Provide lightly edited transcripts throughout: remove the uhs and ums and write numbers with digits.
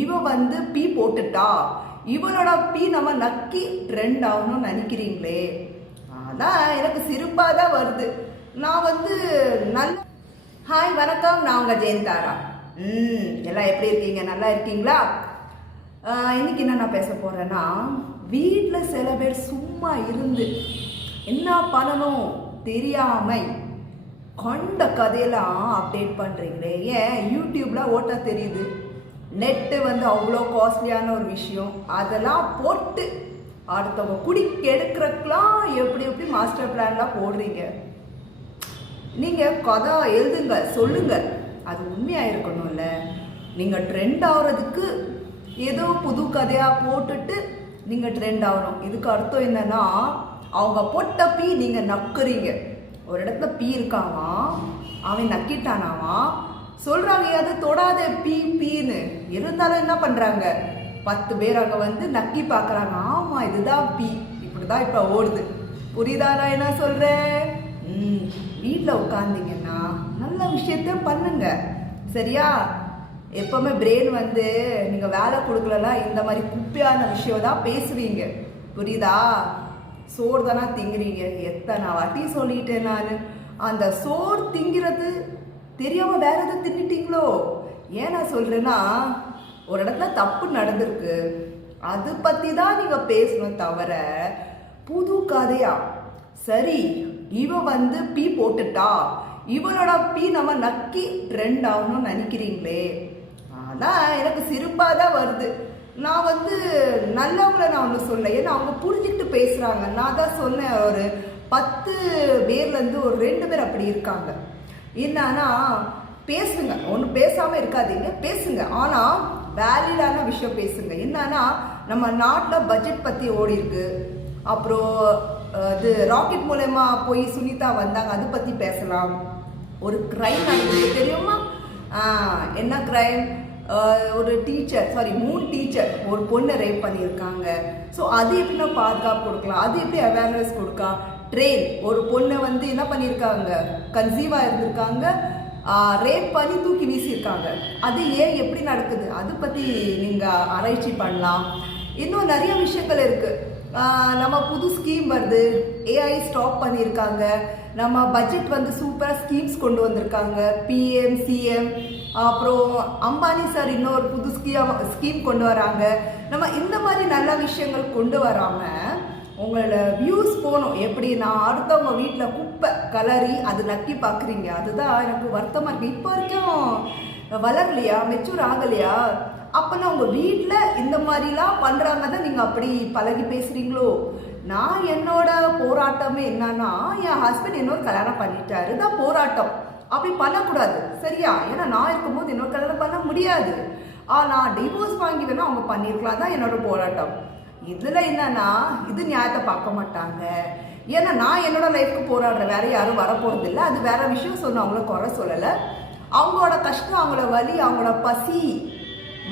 இவ வந்து பீ போட்டுட்டா, இவளோட பீ நம்ம நக்கி ட்ரெண்ட் ஆகணும்னு நினைக்கிறீங்களே. அதான் எனக்கு சிரிப்பாக தான் வருது. நான் வந்து நல்ல ஹாய் வணக்கம், நான் உங்கள் ஜெயந்தாரா. எல்லாம் எப்படி இருக்கீங்க? நல்லா இருக்கீங்களா? இன்னைக்கு என்ன நான் பேச போகிறேன்னா, வீட்டில் சில பேர் சும்மா இருந்து என்ன பண்ணணும் தெரியாமை கொண்ட கதையெல்லாம் அப்டேட் பண்ணுறீங்களே. ஏன் யூடியூப்பில் ஓட்ட தெரியுது, நெட்டு வந்து அவ்வளோ காஸ்ட்லியான ஒரு விஷயம், அதெல்லாம் போட்டு அடுத்தவங்க குடிக்க எடுக்கிறதுக்கெலாம் எப்படி எப்படி மாஸ்டர் பிளான்லாம் போடுறீங்க. நீங்கள் கதை எழுதுங்க, சொல்லுங்க, அது உண்மையாக இருக்கணும்ல. நீங்கள் ட்ரெண்ட் ஆகிறதுக்கு ஏதோ புது கதையாக போட்டுட்டு நீங்கள் ட்ரெண்ட் ஆகணும். இதுக்கு அர்த்தம் என்னன்னா, அவங்க போட்ட பீ நீங்கள் நக்குறீங்க. ஒரு இடத்துல பீ இருக்காமா, அவன் நக்கிட்டானாமா, சொல்கிறாங்க அதை தொடாத பீ பீன்னு. இருந்தாலும் என்ன பண்ணுறாங்க, 10 பேர் அங்கே வந்து நக்கி பார்க்குறாங்க. ஆமாம், இதுதான் பீ, இப்படி தான் இப்போ ஓடுது. புரியுதா நான் என்ன சொல்கிறேன்? வீட்டில் உட்காந்திங்கன்னா நல்ல விஷயத்த பண்ணுங்க, சரியா? எப்போவுமே பிரெயின் வந்து நீங்கள் வேலை கொடுக்கலன்னா இந்த மாதிரி குப்பையான விஷயம் தான் பேசுவீங்க, புரியுதா? சோறு தானே திங்குறீங்க. எத்தனை வாட்டி சொல்லிட்டேன் நான், அந்த சோறு திங்கிறது தெரியாமல் வேற எதாவது தின்னுட்டீங்களோ. ஏன் நான் சொல்கிறேன்னா, ஒரு இடத்துல தப்பு நடந்திருக்கு, அது பற்றி தான் நீங்கள் பேசணும் தவிர புது கதையா. சரி, இவ வந்து பீ போட்டுட்டா, இவளோட பீ நம்ம நக்கி ட்ரெண்ட் ஆகணும்னு நினைக்கிறீங்களே. அதான் எனக்கு சிரிப்பாக தான் வருது. நான் வந்து நல்லவங்களை நான் ஒன்று சொல்ல, ஏன்னா அவங்க புரிஞ்சுக்கிட்டு பேசுகிறாங்க. நான் தான் சொன்னேன், ஒரு 10 பேர்லேருந்து ஒரு 2 பேர் அப்படி இருக்காங்க. என்னன்னா, பேசுங்க, ஒன்று பேசாமல் இருக்காதீங்க, பேசுங்க, ஆனால் வேலிடான விஷயம் பேசுங்க. என்னன்னா, நம்ம நாட்டில் பட்ஜெட் பற்றி ஓடி இருக்கு, அப்புறம் இது ராக்கெட் மூலமா போய் சுனிதா வந்தாங்க, அது பற்றி பேசலாம். ஒரு க்ரைம் நடந்தது தெரியுமா? என்ன க்ரைம்? ஒரு டீச்சர், 3 டீச்சர் ஒரு பொண்ணை ரேப் பண்ணியிருக்காங்க. ஸோ அது எப்படி நம்ம பாதுகாப்பு கொடுக்கலாம், அது எப்படி அவேர்னஸ் கொடுக்கா. ட்ரெயின் ஒரு பொண்ணை வந்து என்ன பண்ணியிருக்காங்க, கன்சீவாக இருந்திருக்காங்க, ரேப் பண்ணி தூக்கி வீசியிருக்காங்க. அது ஏன் எப்படி நடக்குது, அது பற்றி நீங்கள் ஆராய்ச்சி பண்ணலாம். இன்னும் நிறைய விஷயங்கள் இருக்குது. நம்ம புது ஸ்கீம் வருது, ஏஐ ஸ்டாப் பண்ணியிருக்காங்க. நம்ம பட்ஜெட் வந்து சூப்பராக ஸ்கீம்ஸ் கொண்டு வந்திருக்காங்க, பிஎம் சிஎம். அப்புறம் அம்பானி சார் இன்னொரு புது ஸ்கீம் கொண்டு வராங்க. நம்ம இந்த மாதிரி நல்ல விஷயங்கள் கொண்டு வராமல் உங்களோட வியூஸ் போகணும். எப்படி நான் அடுத்தவங்க வீட்டில் குப்பை கலரி அது நக்கி பார்க்குறீங்க, அதுதான் எனக்கு வருத்தமாக இருக்குது. இப்போ வரைக்கும் வளரலையா, மெச்சூர் ஆகலையா? அப்போனா உங்கள் வீட்டில் இந்த மாதிரிலாம் பண்ணுறாங்க தான் நீங்கள் அப்படி பழகி பேசுகிறீங்களோ? நான் என்னோட போராட்டமே என்னன்னா, என் ஹஸ்பண்ட் இன்னொரு கல்யாணம் பண்ணிட்டாரு தான் போராட்டம். அப்படி பண்ணக்கூடாது, சரியா? ஏன்னா நான் இருக்கும்போது இன்னொரு கல்யாணம் பண்ண முடியாது. நான் டிவோர்ஸ் வாங்கி வேணா அவங்க பண்ணியிருக்கலாம் தான் என்னோட போராட்டம். இதில் என்னன்னா, இது நியாயத்தை பார்க்க மாட்டாங்க. ஏன்னா நான் என்னோட லைஃப்க்கு போராடுறேன், வேற யாரும் வரப்போகிறது இல்லை. அது வேற விஷயம். சொன்ன அவங்கள குறை சொல்லலை. அவங்களோட கஷ்டம், அவங்களோட வலி, அவங்களோட பசி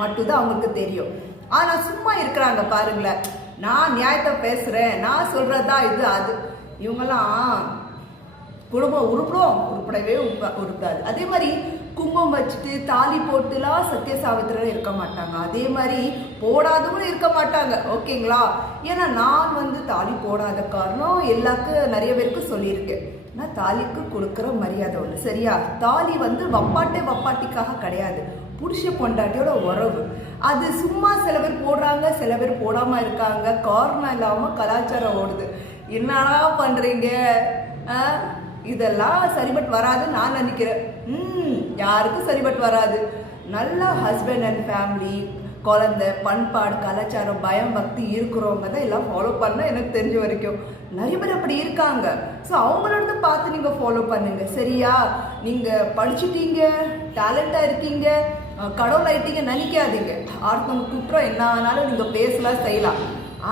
மட்டும்தான் அவங்களுக்கு தெரியும். ஆனால் சும்மா இருக்கிறாங்க பாருங்களேன். நான் நியாயத்தை பேசுகிறேன், நான் சொல்கிறதா இது அது. இவங்கெல்லாம் குடும்பம் உருப்படவே உருப்படாது. அதே மாதிரி குங்குமம் வச்சுட்டு தாலி போட்டுலாம் சத்திய சாவித்திரம் இருக்க மாட்டாங்க. அதே மாதிரி போடாதவங்களும் இருக்க மாட்டாங்க, ஓகேங்களா? ஏன்னா நான் வந்து தாலி போடாத காரணம் எல்லாருக்கும் நிறைய பேருக்கு சொல்லியிருக்கேன். நான் தாலிக்கு கொடுக்குற மரியாதை ஒன்று, சரியா? தாலி வந்து வப்பாட்டிக்காக கிடையாது, புருஷ பொண்டாட்டியோட உறவு. அது சும்மா சில பேர் போடுறாங்க, சில பேர் போடாமல் இருக்காங்க. காரணம் இல்லாமல் கலாச்சாரம் ஓடுது. என்னடா பண்ணுறீங்க? இதெல்லாம் சரிபட்டு வராதுன்னு நான் நினைக்கிறேன். யாருக்கும் சரிபட்டு வராது. நல்ல ஹஸ்பண்ட் அண்ட் ஃபேமிலி, குழந்தை, பண்பாடு, கலாச்சாரம், பயம், பக்தி இருக்கிறவங்க தான் எல்லாம் ஃபாலோ பண்ண எனக்கு தெரிஞ்ச வரைக்கும். நிறைய பேர் அப்படி இருக்காங்க. ஸோ அவங்களோட பார்த்து நீங்கள் ஃபாலோ பண்ணுங்க, சரியா? நீங்கள் படிச்சுட்டீங்க, டேலண்டாக இருக்கீங்க, கடவுள் ஆயிட்டீங்க நினைக்காதீங்க. அடுத்தவங்க குற்றம் என்ன ஆனாலும் நீங்கள் பேசலாம், செய்யலாம்.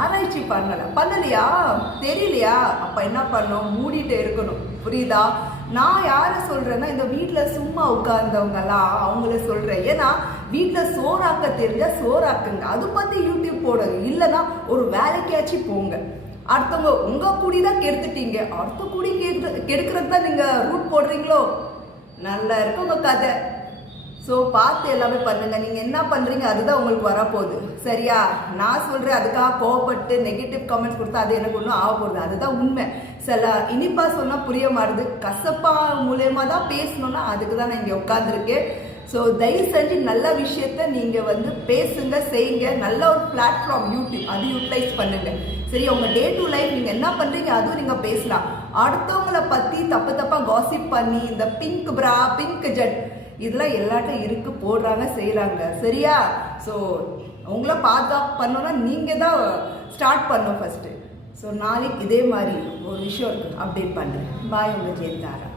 ஆராய்ச்சி பண்ணலையா, தெரியலையா? அப்போ என்ன பண்ணணும், மூடிட்டு இருக்கணும், புரியுதா? நான் யாரை சொல்கிறேன்னா, இந்த வீட்டில் சும்மா உட்கார்ந்தவங்கலாம் அவங்கள சொல்கிறேன். ஏன்னா வீட்டில் சோறாக்க தெரிஞ்சால் சோறாக்குங்க, அது பற்றி யூடியூப் போடுங்க. இல்லைன்னா ஒரு வேலைக்காச்சும் போங்க. அடுத்தவங்க உங்கள் குடி தான் கெடுத்துட்டீங்க, அடுத்த குடி கெடுக்கிறது தான் நீங்கள் ரூட் போடுறீங்களோ? நல்லா இருக்கும் உங்கள் கதை. ஸோ பார்த்து எல்லாமே பண்ணுங்க. நீங்கள் என்ன பண்ணுறீங்க அதுதான் உங்களுக்கு வரப்போகுது. சரியா? நான் சொல்கிறேன் அதுக்காக கோவப்பட்டு நெகட்டிவ் கமெண்ட்ஸ் கொடுத்தா அது எனக்கு ஒன்றும் ஆக போகுது. அதுதான் உண்மை. சில இனிப்பா சொன்னால் புரிய மாட்டுது, கசப்பா மூலயமா தான் பேசணும்னா அதுக்கு தான் நான் இங்கே உட்காந்துருக்கேன். ஸோ தயவு செஞ்சு நல்ல விஷயத்த நீங்கள் வந்து பேசுங்க, செய்யுங்க. நல்ல ஒரு பிளாட்ஃபார்ம் யூடியூப், அது யூட்டிலைஸ் பண்ணுங்க. சரி, உங்கள் டே டு லைஃப் நீங்கள் என்ன பண்ணுறீங்க அதுவும் நீங்கள் பேசலாம். அடுத்தவங்களை பற்றி தப்பாக காசிப் பண்ணி இந்த பிங்க் பிரா பிங்க் ஜட் இதெல்லாம் எல்லாட்டும் இருக்கு, போடுறாங்க, செய்கிறாங்க. சரியா? ஸோ உங்களை பாதுகாப்பு பண்ணோன்னா நீங்கள் தான் ஸ்டார்ட் பண்ணணும் ஃபஸ்ட்டு. ஸோ நாளைக்கு இதே மாதிரி ஒரு விஷயம் இருக்குது, அப்டேட் பண்ணுறேன். பாய், உங்கள் ஜெயந்தாரா.